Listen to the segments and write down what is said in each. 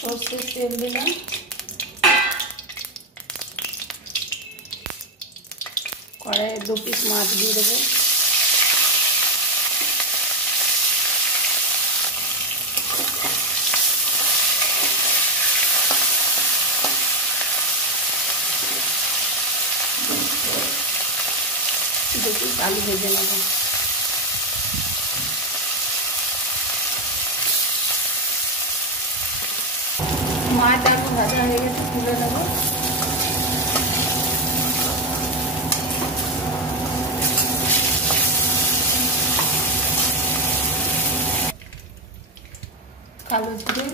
সর্ষের তেল দিলাম, কড়াইয়ে 2 পিস মাছ দিয়ে দেবো। দেখি আলু ভেজে নেব। মাছ আলু ভাজা হয়ে গেছে, তুলে নেব। কালো জিরে,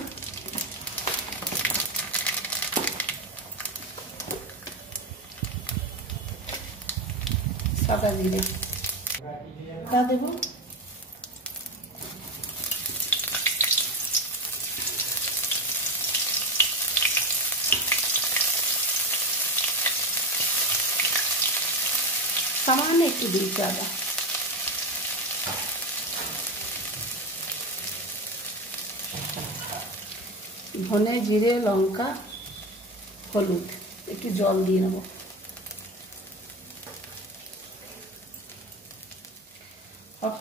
সাদা জিরে দেব। সামান্য একটু দিয়েছি আদা। ধনে, জিরে, লঙ্কা, হলুদ, একটু জল দিয়ে নেব।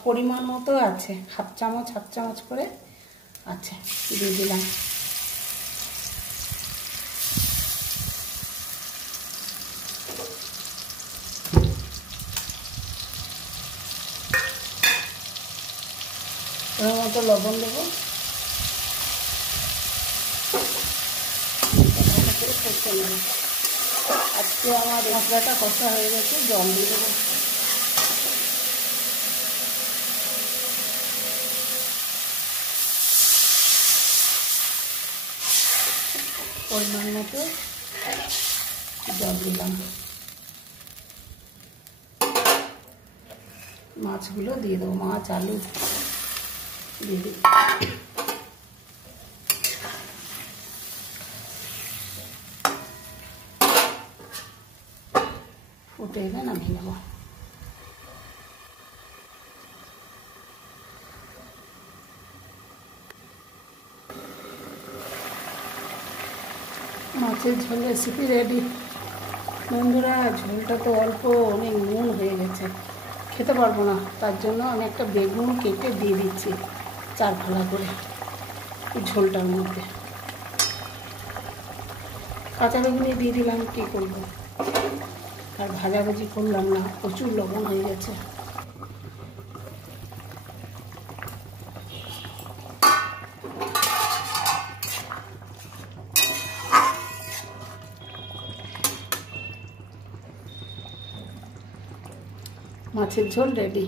পরিমাণ মতো আছে, হাফ চামচ করে আছে, দিয়ে দিলাম। এর মতো লবণ দেবো। ভালো করে কষে নেব। আজকে আমার মশলাটা কষা হয়ে গেছে, জল দিয়ে দেবো। পরিমাণ মতো জল দিলাম। মাছগুলো দিয়ে দেবো, মাছ আলু দিয়ে দিই। ফুটে এলে নামিয়ে নেব। মাছের ঝোল রেসিপি রেডি। বন্ধুরা, ঝোলটা তো অল্প, অনেক নুন হয়ে গেছে, খেতে পারবো না। তার জন্য আমি একটা বেগুন কেটে দিয়ে দিচ্ছি 4 ফালা করে এই ঝোলটার মধ্যে। কাঁচা বেগুনি দিয়ে দিলাম, কী করবো, আর ভাজাভাজি করলাম না, প্রচুর লবণ হয়ে গেছে। মাছের ঝোল রেডি।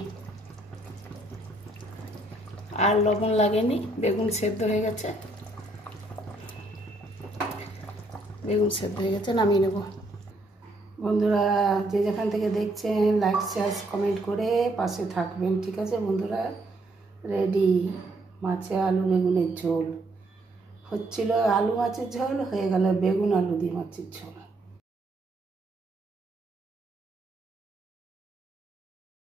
আর লবণ লাগেনি, বেগুন সেদ্ধ হয়ে গেছে। নামিয়ে নেব। বন্ধুরা, যে যেখান থেকে দেখছেন লাইক, শেয়ার, কমেন্ট করে পাশে থাকবেন, ঠিক আছে বন্ধুরা? রেডি মাছে আলু বেগুনের ঝোল। হচ্ছিল আলু মাছের ঝোল, হয়ে গেল বেগুন আলু দিয়ে মাছের ঝোল।